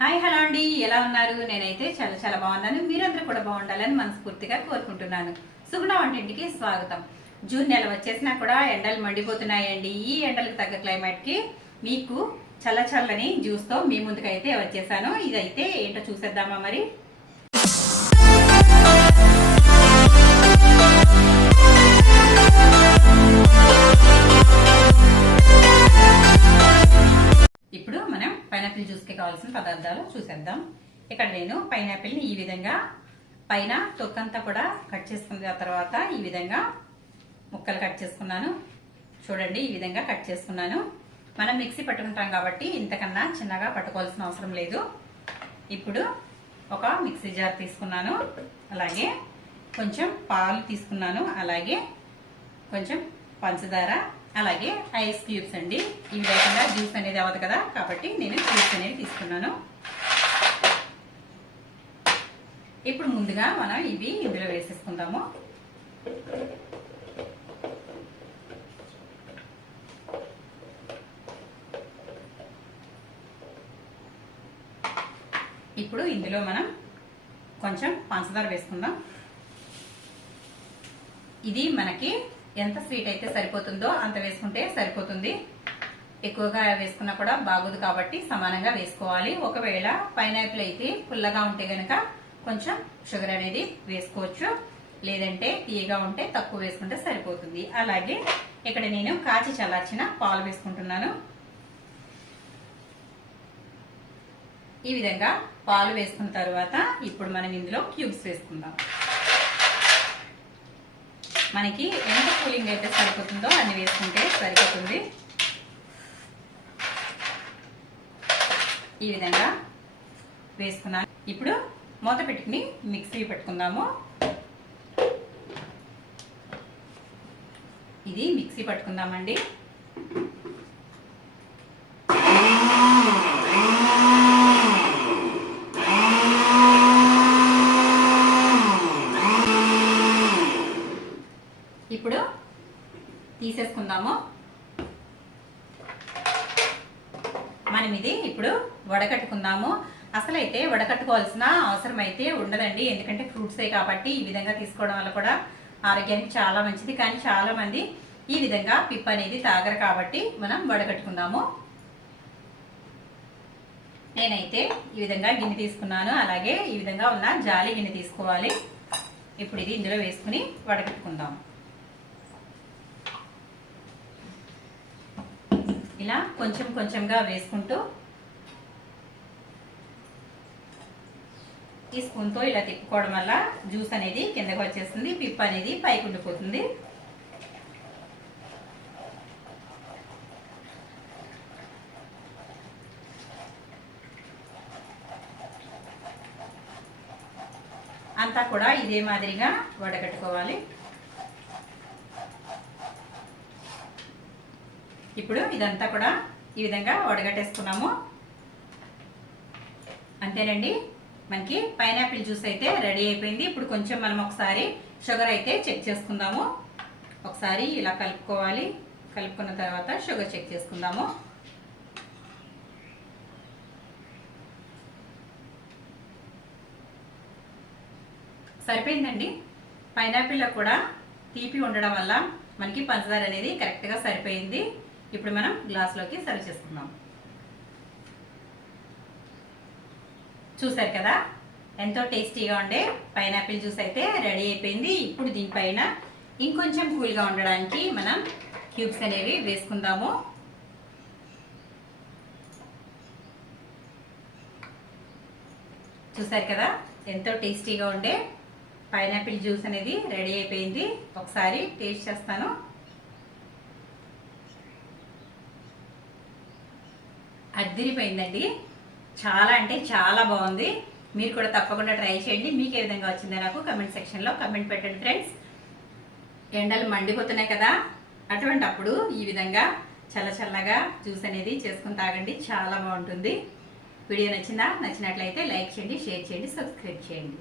Hi hello అండి, ఎలా ఉన్నారు? నేనైతే చాలా చాలా బాగున్నాను. మీరందరూ కూడా బాగుండాలని మనస్ఫూర్తిగా కోరుకుంటున్నాను. సుగుణ వంటింటికి స్వాగతం. జూన్ నెల వచ్చేసినా కూడా ఎండలు మండిపోతున్నాయండి. ఈ ఎండలకు తగ్గ క్లైమేట్కి మీకు చల్లని జ్యూస్తో మీ ముందుకైతే వచ్చేసాను. ఇదైతే ఏంటో చూసేద్దామా మరి. ఇప్పుడు మనం పైనాపిల్ జ్యూస్కి కావాల్సిన పదార్థాలు చూసేద్దాం. ఇక్కడ నేను పైనాపిల్ని ఈ విధంగా పైన తొక్కంతా కూడా కట్ చేసుకున్న తర్వాత ఈ విధంగా ముక్కలు కట్ చేసుకున్నాను. చూడండి, ఈ విధంగా కట్ చేసుకున్నాను. మనం మిక్సీ పట్టుకుంటాం కాబట్టి ఇంతకన్నా చిన్నగా పట్టుకోవాల్సిన అవసరం లేదు. ఇప్పుడు ఒక మిక్సీ జార్ తీసుకున్నాను, అలాగే కొంచెం పాలు తీసుకున్నాను, అలాగే కొంచెం పంచదార, అలాగే ఐస్ క్యూబ్స్ అండి. ఇవి లేకుండా జ్యూస్ అనేది అవ్వదు కదా, కాబట్టి నేను క్యూబ్స్ అనేది తీసుకున్నాను. ఇప్పుడు ముందుగా మనం ఇవి ఇందులో వేసేసుకుందాము. ఇప్పుడు ఇందులో మనం కొంచెం పంచదార వేసుకుందాం. ఇది మనకి ఎంత స్వీట్ అయితే సరిపోతుందో అంత వేసుకుంటే సరిపోతుంది. ఎక్కువగా వేసుకున్నా కూడా బాగోదు కాబట్టి సమానంగా వేసుకోవాలి. ఒకవేళ పైనాపిల్ అయితే పుల్లగా ఉంటే గనక కొంచెం షుగర్ అనేది వేసుకోవచ్చు, లేదంటే తీయగా ఉంటే తక్కువ వేసుకుంటే సరిపోతుంది. అలాగే ఇక్కడ నేను కాచి చల్లార్చిన పాలు వేసుకుంటున్నాను. ఈ విధంగా పాలు వేసుకున్న తర్వాత ఇప్పుడు మనం ఇందులో క్యూబ్స్ వేసుకుందాం. మనకి ఎంత కూలింగ్ అయితే సరిపోతుందో అన్ని వేసుకుంటే సరిపోతుంది. ఈ విధంగా వేసుకున్నాను. ఇప్పుడు మూత పెట్టుకుని మిక్సీ పెట్టుకుందాము. ఇది మిక్సీ పట్టుకుందామండి. ఇప్పుడు తీసేసుకుందాము. మనం ఇది ఇప్పుడు వడకట్టుకుందాము. అసలైతే వడకట్టుకోవాల్సిన అవసరం అయితే ఉండదండి, ఎందుకంటే ఫ్రూట్సే కాబట్టి ఈ విధంగా తీసుకోవడం వల్ల కూడా ఆరోగ్యానికి చాలా మంచిది. కానీ చాలా మంది ఈ విధంగా పిప్ అనేది తాగరు కాబట్టి మనం వడకట్టుకుందాము. నేనైతే ఈ విధంగా గిన్నె తీసుకున్నాను, అలాగే ఈ విధంగా ఉన్న జాలి గిన్నె తీసుకోవాలి. ఇప్పుడు ఇది ఇందులో వేసుకుని వడకట్టుకుందాం. ఇలా కొంచెం కొంచెంగా వేసుకుంటూ ఈ స్పూన్తో ఇలా తిప్పుకోవడం వల్ల జ్యూస్ అనేది కిందకు వచ్చేస్తుంది, పిప్ అనేది పైకి ఉండిపోతుంది. అంతా కూడా ఇదే మాదిరిగా వడగట్టుకోవాలి. ఇప్పుడు ఇదంతా కూడా ఈ విధంగా వడగట్టేసుకున్నాము. అంతేనండి, మనకి పైనాపిల్ జ్యూస్ అయితే రెడీ అయిపోయింది. ఇప్పుడు కొంచెం మనం ఒకసారి షుగర్ అయితే చెక్ చేసుకుందాము. ఒకసారి ఇలా కలుపుకోవాలి. కలుపుకున్న తర్వాత షుగర్ చెక్ చేసుకుందాము. సరిపోయిందండి. పైనాపిల్లో కూడా తీపి ఉండడం వల్ల మనకి పంచదార అనేది కరెక్ట్గా సరిపోయింది. ఇప్పుడు మనం గ్లాస్లోకి సర్వ్ చేసుకుందాం. చూసారు కదా, ఎంతో టేస్టీగా ఉండే పైనాపిల్ జ్యూస్ అయితే రెడీ అయిపోయింది. ఇప్పుడు దీనిపైన ఇంకొంచెం కూల్గా ఉండడానికి మనం క్యూబ్స్ అనేవి వేసుకుందాము. చూసారు కదా, ఎంతో టేస్టీగా ఉండే పైనాపిల్ జ్యూస్ అనేది రెడీ అయిపోయింది. ఒకసారి టేస్ట్ చేస్తాను. అద్దిరిపోయిందండి, చాలా అంటే చాలా బాగుంది. మీరు కూడా తప్పకుండా ట్రై చేయండి. మీకు ఏ విధంగా వచ్చిందో నాకు కమెంట్ సెక్షన్లో కమెంట్ పెట్టండి ఫ్రెండ్స్. ఎండలు మండిపోతున్నాయి కదా, అటువంటి అప్పుడు ఈ విధంగా చల్లగా జ్యూస్ అనేది చేసుకుని తాగండి, చాలా బాగుంటుంది. వీడియో నచ్చినట్లయితే లైక్ చేయండి, షేర్ చేయండి, సబ్స్క్రైబ్ చేయండి.